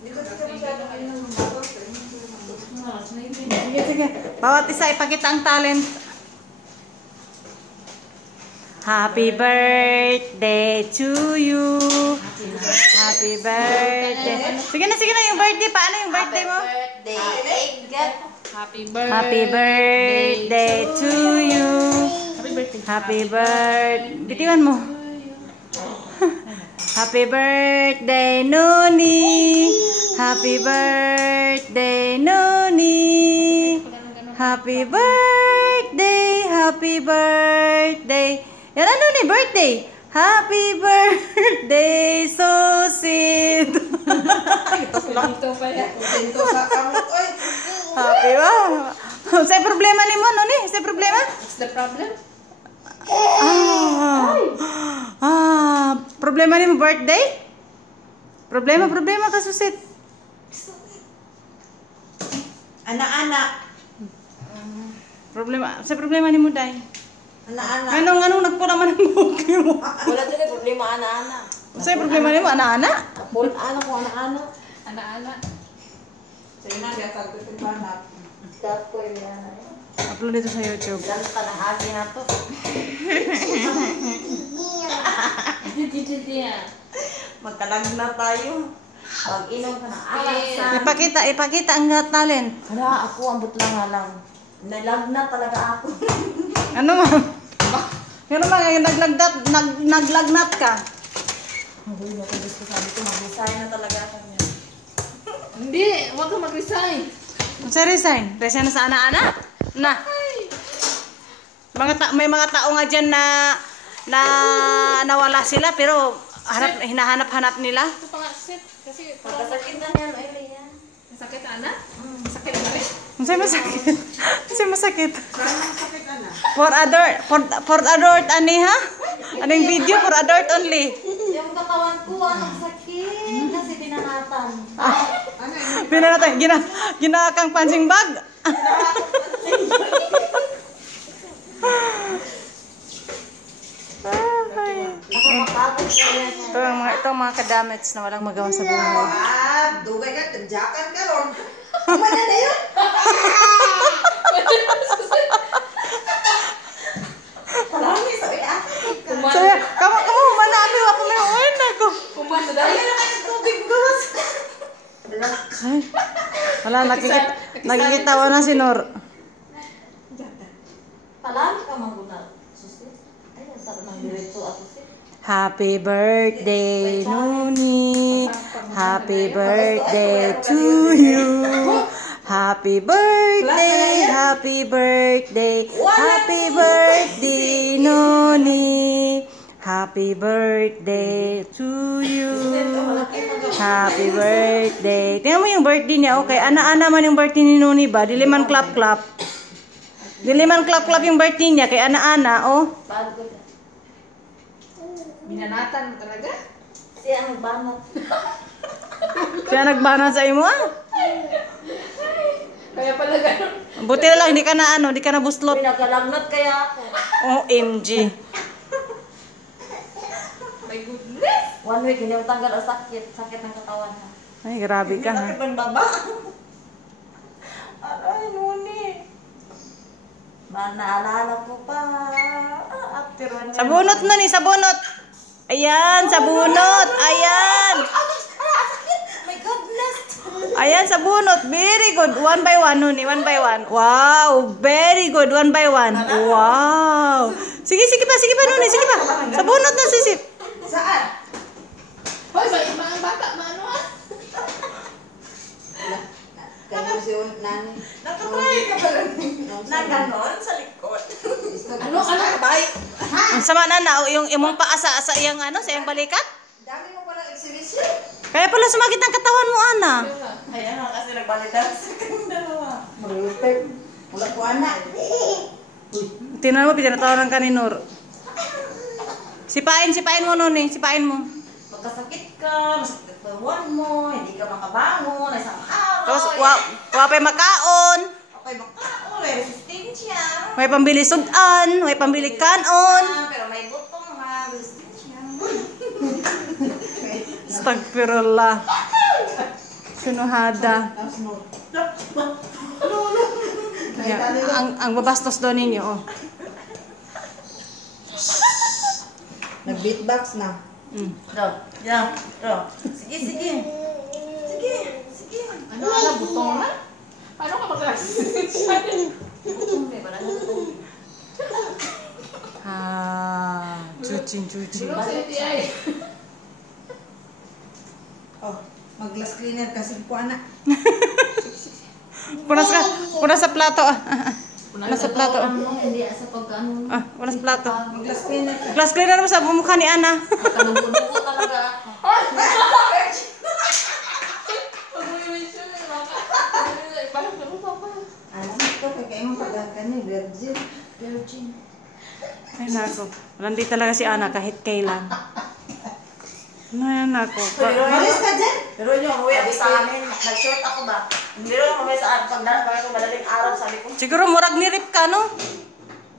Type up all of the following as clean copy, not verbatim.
Sige, sige. Bawat isa ipakita ang talent. Happy birthday to you. Happy birthday. Sige na yung birthday. Paano yung birthday mo? Happy birthday to you. Happy birthday. Bitiwan mo. Happy birthday, Noni. Happy birthday, Noni. Happy birthday, happy birthday. Yan ano ni birthday? Happy birthday, Susit. Happy ba? Sa problema ni mo, Noni? Sa problema? What's the problem? Problema ni mo birthday? Problema ka, Susit. Anak-anak. Sa problema ni mo, Day? Anak-anak. Anong nagpura man ang buki mo? Wala din ang problema, anak-anak. Sa problema ni mo, anak-anak? Anak ko, anak-anak. Anak-anak. Sige na, kaya sabi ko ba anak. Stop ko yung anak. Upload dito sa YouTube. Lang talahagi na to. Magkalag na tayo. Pag-inom ka na alas. Ipakita ang talent. Hala, ako ambot lang. Nalagnat talaga ako. Ano mo? Naglagnat ka. Hindi na ko gusto sabi ko, mag-resign na talaga ako niya. Hindi, huwag ka mag-resign. Sa resign? Resign na sa anak-anak? Na. May mga tao nga dyan na nawala sila pero hinahanap-hanap nila. Ito pa nga, sit. Kasi Magkasakit na yan, Aileen. masakit, anak? Masakit na rin. Masay masakit. Masay masakit. Saan masakit, anak? For adult, ani ha? Anong video? For adult only. Yung katawan ko, anong sakit. Kasi binanatan. Pinanatan. Ginakang punching bag. Nakakapagod ko yan. Ito ang mga kadamits na walang magawa sa buhay. Dugay ka, tadyakan ka ron. Kumana na yun. Palami, sabi ako. Sabi, kamu, manami ako may uwan ako. Kumanda dahil. Ayun na kayo tubig, gawas. Ay, wala, nakikitawa na si Nor. Palami ka manggunal. Susit. Ayun, sabi ng diretso at susit. Happy birthday, Noni. Happy birthday to you. Happy birthday, happy birthday, happy birthday, Noni. Happy birthday to you. Happy birthday. Tingnan mo yung birthday niya. Okay, ana-ana man yung birthday ni Noni ba? Diliman clap-clap. Diliman clap-clap yung birthday niya. Kay ana-ana, oh. Bago na. Binanatan mo talaga? Siya ang banat. Siya nagbanat sa imo, ah. Kaya pala gano'n. Buti na lang, di ka na buslot. Pinagalagnat kaya ako. OMG. My goodness. 1 week, hindi mo tanggal ang sakit. Sakit ng katawan. Ay, grabe ka, ha. Sakit ng baba. Aray, Nuni. Naalala ko pa. After 1 week. Sabunot na ni, sabunot. Ayan, sabunot. Ayan. My goodness. Ayan, sabunot. Very good. 1 by 1, Nuni. 1 by 1. Wow. Very good. 1 by 1. Wow. Sige pa, Nuni. Sige pa. Sabunot na, sisip. Saan? Hoy, mga bata, maano ah? Kaya si Nani. Nakatry ka ba lang? Naganon sa likod. Ano? Bye. Ang sama na yung imong paa sa iyang sa iyang balikat. Dami mo palang exhibition. Kaya pala sumakit ang katawan mo, Ana. Ayan nga kasi nagbalitan sa kanyang dalawa. Marutip. Wala ko anak. Tingnan mo, pinatawaran ka ni Nur. Sipain mo, Nuni. Sipain mo. Magkasakit ka, masakit ang katawan mo, hindi ka makabangon, isang araw. Tapos, wapay makaon. Okay, makaon, may resistensya. May pambili sudan, may pambili kanon. Pero may butong mga resistensya. Astagfirullah. Sunuhada. Tapos no. Ang babastos daw ninyo, oh. Nag-beatbox na. Yeah. Sige, sige. Sige, sige. Ano, butong na? Paano ka mag-exercise? Chuchin. Bulong sa UTI. Oh, mag-glass cleaner kasi po anak. Punas sa plato, ah. Punas sa plato, ah. Hindi sa pagkano. Punas sa plato. Mag-glass cleaner. Glass cleaner naman sa bumukha ni Ana. Kalugo-lugo talaga ako. Pag-mention yung baka. Parang pa. Alam ko, kaya mo pagkakan niya, virgin. Virgin. Ay, nako. Landi talaga si Ana kahit kailan. Ay, nako. Malis ka dyan? Pero yun, umuwi ako sa amin. Nag-short ako ba? Hindi rin umuwi sa amin. Pag ko madaling araw, sabi ko, Siguro murag ni Rip ka, no?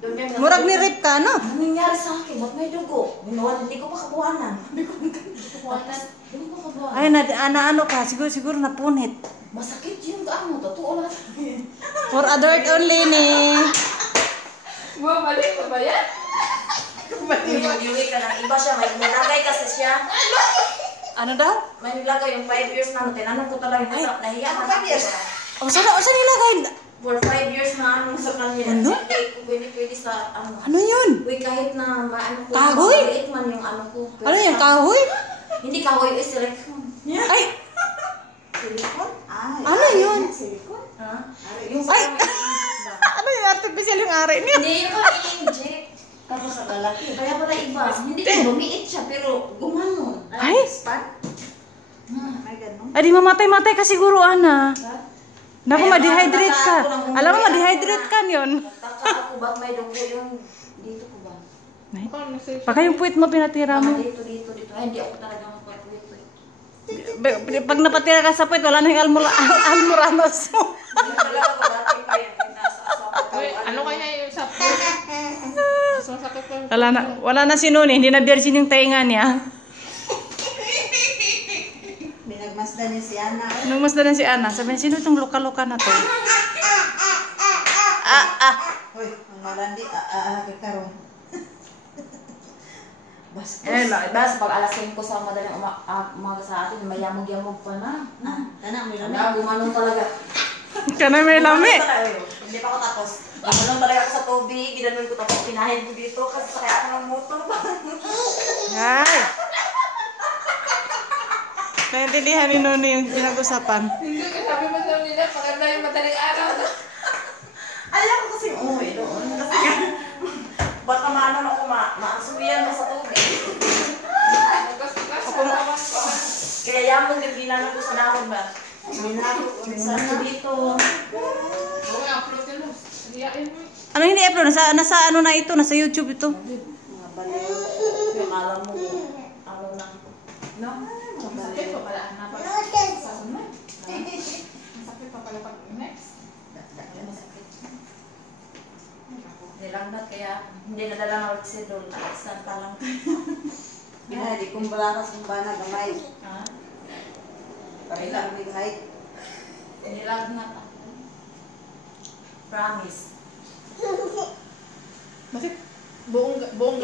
doon yan. Murag ni Rip ka, no? Ano nangyari sa akin? Ba't may dugo? Hindi ko makabuhanan. Hindi ko makabuha. Ay, ano ka? Siguro napunit. Masakit yung ano, totoo lang. For adult only ni. Mali pa ba yan? Yung ka ng iba siya, may nilagay kasi siya. Ano daw? May nilagay yung 5 years na, tinanong ko talaga, nahiya na. 5 years? O, saan nilagay? For 5 years na anong sa kanya. Ano? Hindi ko pwede sa ano. Ano yun? Uy, kahit na maano ko. Kahoy? Maliit man yung ano ko. Ano yung kahoy? Hindi kahoy, is silicone. Ay, Silicone? Ano yun? Silicone? Ha? Yung Ay! Ano yung artificial yung ari niya? Hindi yung ka-inject. Tapos sa lalaki. Kaya pala iba. Hindi ko lumiit siya, pero gumanon. Ay! Span? May ganun. Ay, di mamatay-matay ka siguro, Ana. Naku, Kaya ma-dehydrate ka. ako lang Alam mo, umuwi. ma-dehydrate ka yun. Nagtaka ako, ba't may dugo yung dito ko ba? Baka yung puwit mo pinatira mo. Dito. Ay, hindi ako talaga magpapwito. Pag napatira ka sa puwit, wala na yung almoranos mo. Wala ako dati pa yan. Nasa asawa. Ano kaya yung sa sakit pa. Wala na si Nuni, hindi na virgin yung tainga niya. Binagmasdan niya si Ana. Nung mas na si Ana, sabi niya, sino itong luka-luka na to? Hoy, ang malandi, kikaroon. Bastos. Basta pag alas 5 sa madaling umaga sa atin, mayamog-yamog pa na. Tanang, may lamig. Gumanong talaga. Kana may lami. Hindi pa ako tapos. Gumanong talaga ako sa tubig, ginanon ko tapos pinahin ko dito kasi sakay ako ng motor. Ay! Naintindihan ni Nuni yung pinag-usapan. Hindi ka sabi mo sa nila, maganda yung madaling araw. Ayaw ko kasi umuwi doon. Kasi baka maano ako, maasuyan mo sa tubig. Kaya yamong din ginanon ko sa dahon ba? Minsan ko dito. Oo, upload yun mo. Hiyain mo. Ano hindi upload? Nasa ano na ito? Nasa YouTube ito. Mga baliw. Yung alam mo, ano na. No? Masakit pa pala. Sasunod. Masakit pa pala pag next. Nilangnat kaya hindi nadala ng oxidol. Alisan pa lang. Di kumbala ka sa bana gamay. Ha? Pakilang big height. Nilangnat ako. Promise. Bakit? Buong